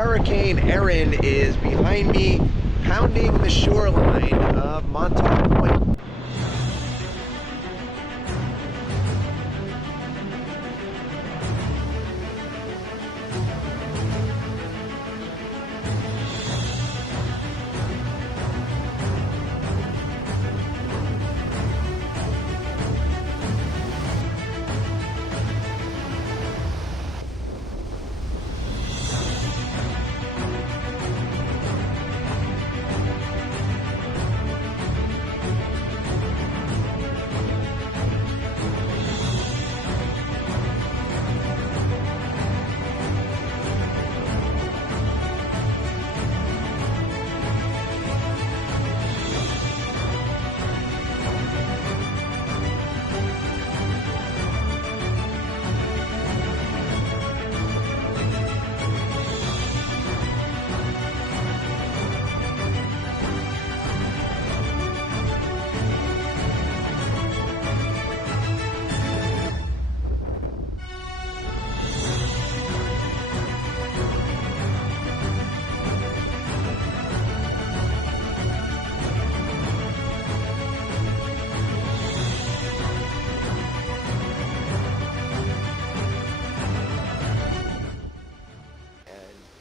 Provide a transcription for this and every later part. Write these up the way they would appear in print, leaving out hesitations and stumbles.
Hurricane Erin is behind me, pounding the shoreline of Montauk Point.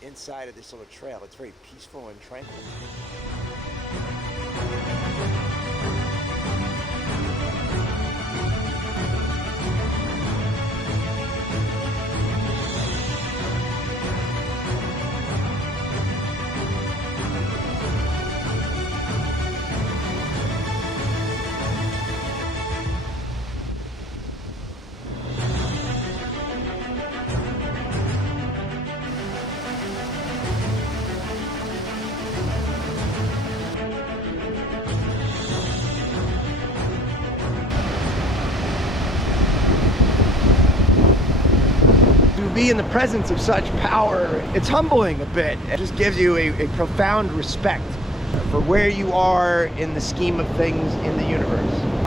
Inside of this little trail, it's very peaceful and tranquil. To be in the presence of such power, it's humbling a bit. It just gives you a profound respect for where you are in the scheme of things in the universe.